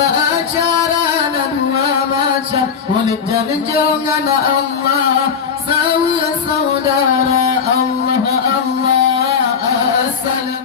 acara dua macam oleh jangan Allah sawa saudara Allah Allah assalam.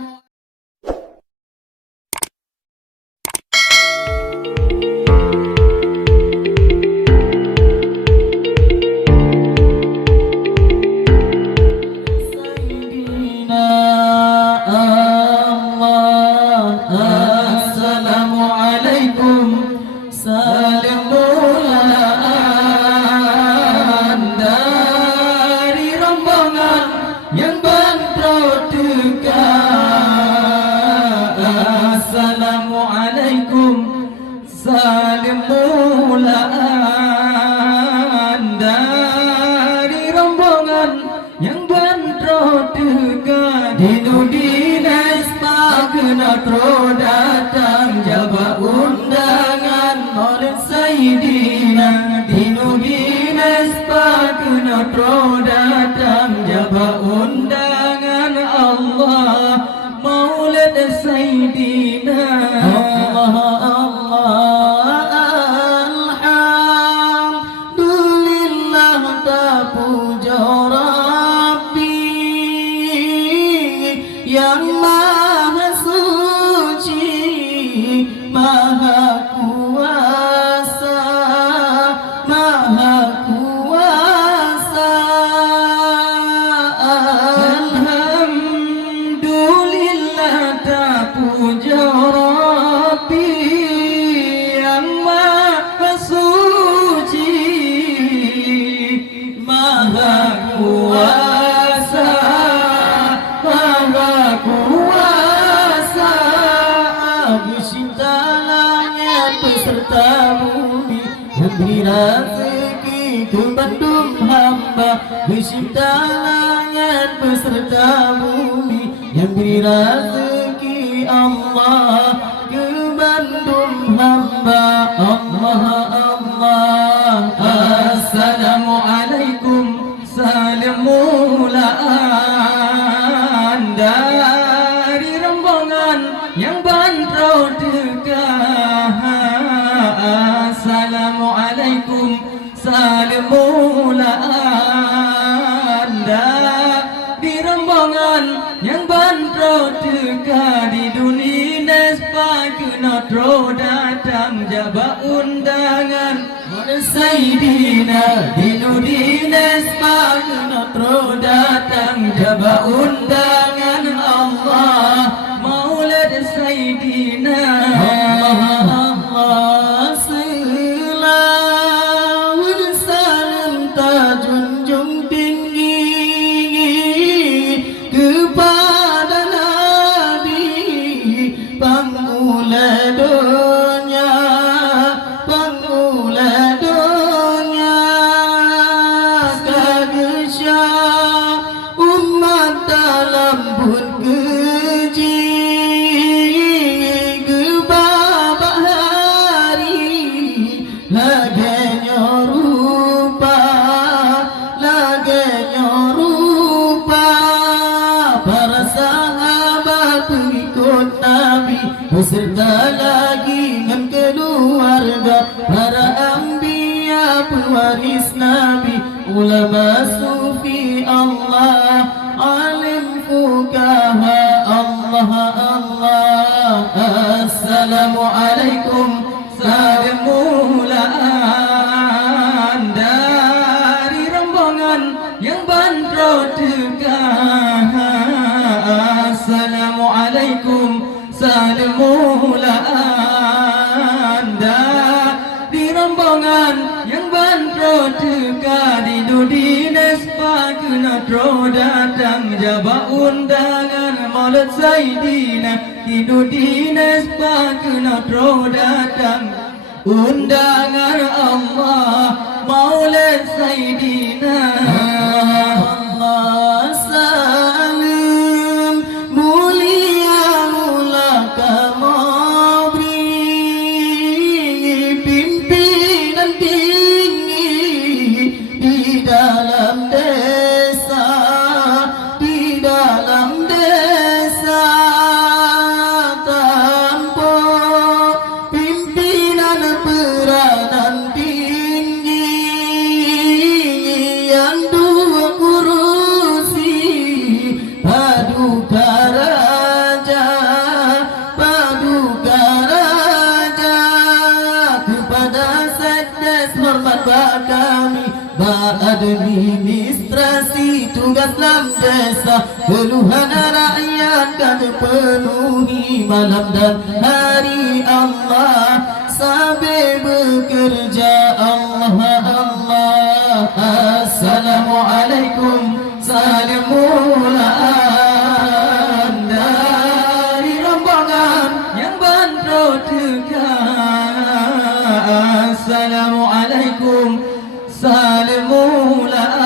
Salim mulaan dari rombongan yang bandro dekat Dinudines Pakena Tro datang jawab undangan oleh Sayyidina Dinudines Pakena Tro datang jawab undangan Allah Maulid Sayyidina Allah yang maha suci, maha kuasa, maha kuasa. Alhamdulillah terpuja Rabbi yang maha suci, maha kuasa, maha kuasa. Bersita langit beserta bumi, memberi rezeki ke Bandung hamba. Bersita langit beserta bumi, yang beri rezeki Allah ke Bandung hamba. Allah Allah. Assalamualaikum salam mulaan dari rombongan yang bandro dekat. Assalamualaikum salam mulaan dari rombongan yang bandro dekat. Di dunia Pakena Tro datang jawab undangan oleh Sayyidina. Di dunia Pakena Tro datang jawab undangan Allah Maulid Sayyidina. Allah Allah selawat salam terjunjung tinggi kepada Nabi Pangula dunia, Pangula dunia. Kagesya umat dalam bun keji gebabak hari laganya rupa, laganya rupa. Para sahabat pengikut Nabi beserta lagi dengan keluarga, para anbiya pewaris Nabi, ulama sufi Allah, alim fuqaha Allah Allah. Assalamualaikum salam mulaan dari rombongan yang bandro dekat. Assalamualaikum salam mulaan dari rombongan yang bandro dekat. Di dunia Pakena Tro datang jawab undangan Maulid Sayyidina. Di dunia Pakena Tro datang undangan Allah Maulid Sayyidina. Allah salam mulia mulaka mabri pimpinan tinggi di dalam desa, di dalam desa tanpa pimpinan sahabat kami beradministrasi tugas dalam desa, keluhan rakyat kan penuhi malam dan hari. Allah sambil bekerja, Allah Allah. Assalamualaikum, salam mulaan dari rombongan yang bandro tegak. Assalamualaikum, salam mulaan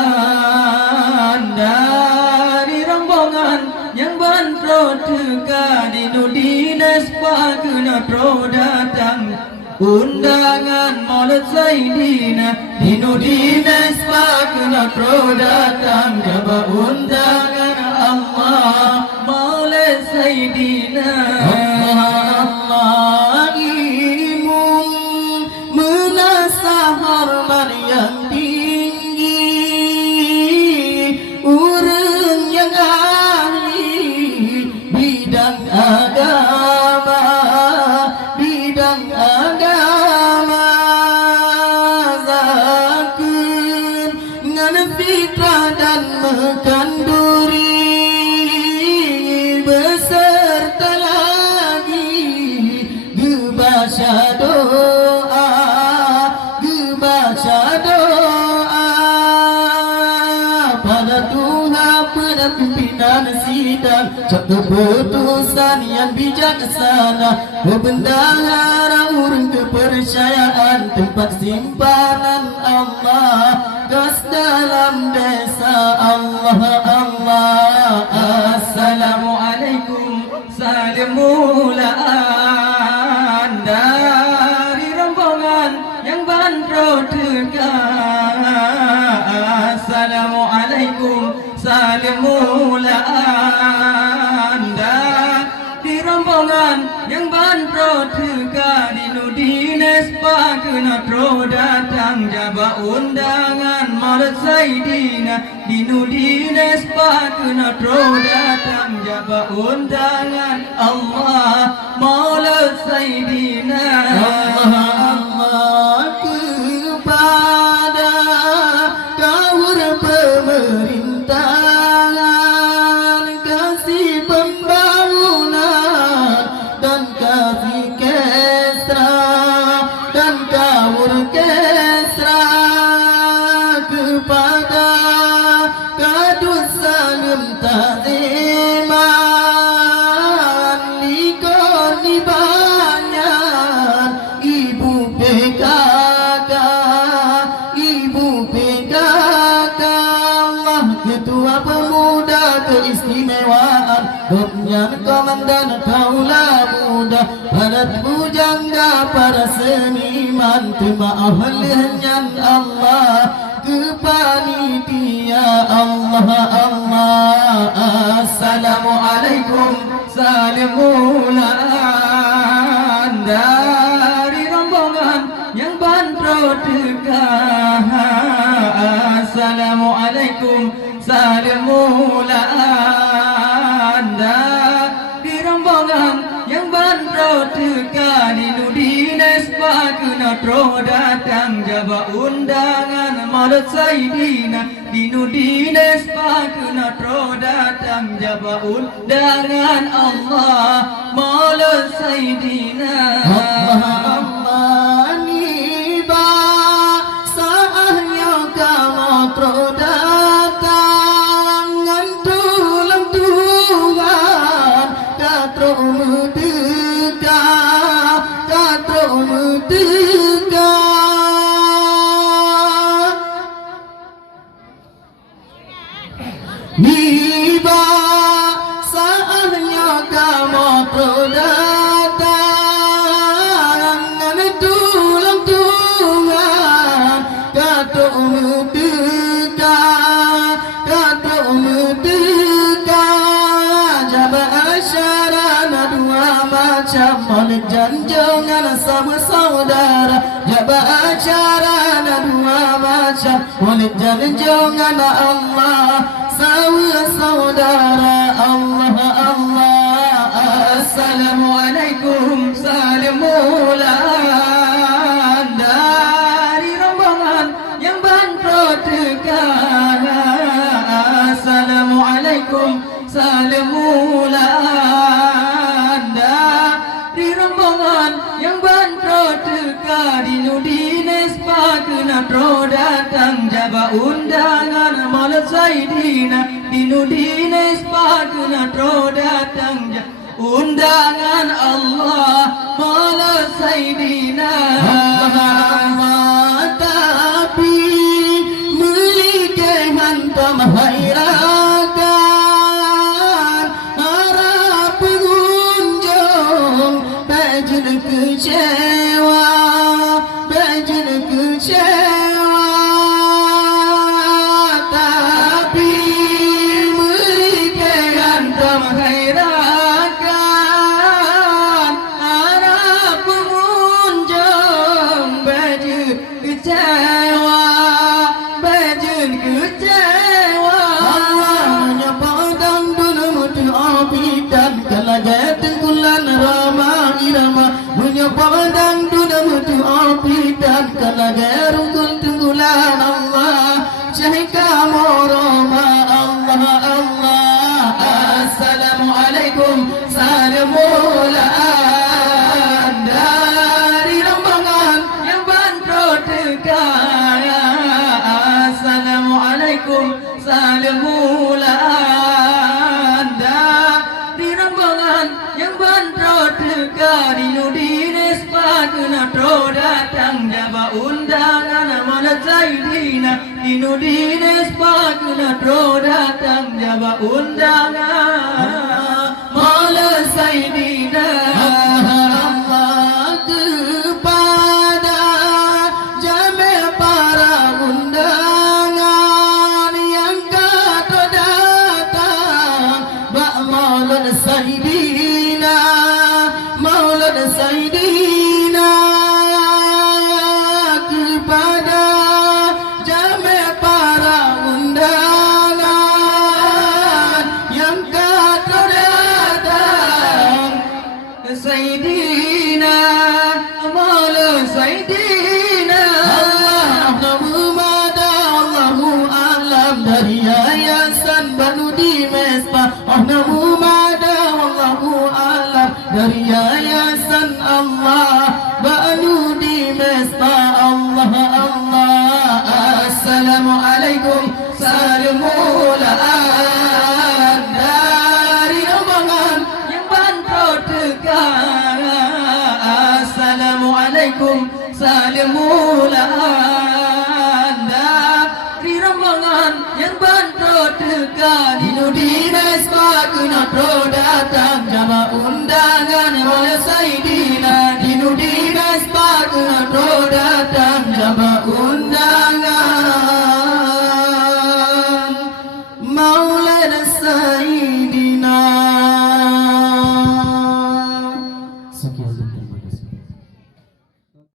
dari rombongan yang bandro tegak. Di Dinas Pakenatro datang undangan Maulid Saidina. Di Dinas Pakenatro datang jabah undangan Allah Maulid Saidina. Allah imum menasah hormat yang tinggi, urang yang ahli bidang agama, bidang agama. Zakir ngan fitrah dan mekanduri, beserta lagi gebaca doa, gebaca doa pada Tuhan pada pimpinan sidang, cak keputusan yang bijaksana, kebendahara urang kepercayaan, tempat simpanan Allah gas dalam desa. Allah Allah. Assalamualaikum, salam mulaan dari rombongan yang bandro tegak. Assalamualaikum, salam mulaan dari rombongan yang bandro tegak. Di Dinas Pakenatro datang jabah undangan Maulid Saidina. Di Dinas Pakenatro datang jabah undangan Allah Maulid Saidina. Allah Allah kepada kawur pemerintahan, kasih pembangunan dan kasih kesra, dan kawur kesra kepada kadusan taziman likon dibanyan ibu PKK, ibu PKK. Allah ketua pemuda keistimewaan, Kopnyan komandan kaulah muda, para pujangga para seniman, terima ahlinya Allah kepanitia. Allah Allah. Assalamualaikum, salam mulaan dari rombongan yang bandro tegak. Assalamualaikum, salam mulaan dari rombongan yang bandro tegak. Di Dinas Pakenatro datang jabah undangan Maulid Saidina. Di Dinas Pakenatro datang jabah undangan Allah Maulid Saidina. Allah Allah niba saahnya kamatro datang ngantulang Tuhan katro merdeka, katro merdeka. Niba saatnya kamu datang, tulang Tuhan kata merdeka, kata merdeka. Jabah asyarana dua macam, Maulid janjongan sama saudara. Jabah asyarana dua macam, Maulid janjongan Allah sama saudara. Allah Allah. Assalamualaikum, salam mulaan dari rombongan Kadinu Dines Pakna Trodatang Jaba undangan Maulid Saidina Dinu Dines Pakna Trodatang undangan Allah Maulid Saidina tapi melikai hantam hairakan harap pengunjung bajin kecewa bajin kecewa tapi melikai hantam hairakan harap pengunjung bajin kecewa bajin kecewa Allah menyapang dunumu apidan kalagat kulan rama irama menyapang dunumu apidan kalagat kulan Allah syahika moroma Allah Allah assalamualaikum salamualaikum dari rombongan yang bantu dekat assalamualaikum salamulan dari rombongan yang bantu dekat Dinu Dines Pakna Trodatang Jaba undangan Maulid Saidina Dinu Dines Pakna Trodatang Jaba undangan Maulid Saidina Allah kepada jami para undangan yang kata datang Bak Maulid Saidina Maulid Saidina kepada jami para undangan yang kata datang Saidina Maulid Saidina Allahu mada Allahu alam dari yayasan Banu Dimespa Allahu mada Allahu alam dari yayasan Allah Banu Dimespa Allah Allah assalamualaikum salamualaikum dari rombongan yang bantu dekat assalamualaikum salamualaikum dari rombongan yang bantu dekat Dinu Dines Pakna Trodatang Jaba undangan Maulid Saidina Dinu Dines Pakna Trodatang Jaba undangan Maulid Saidina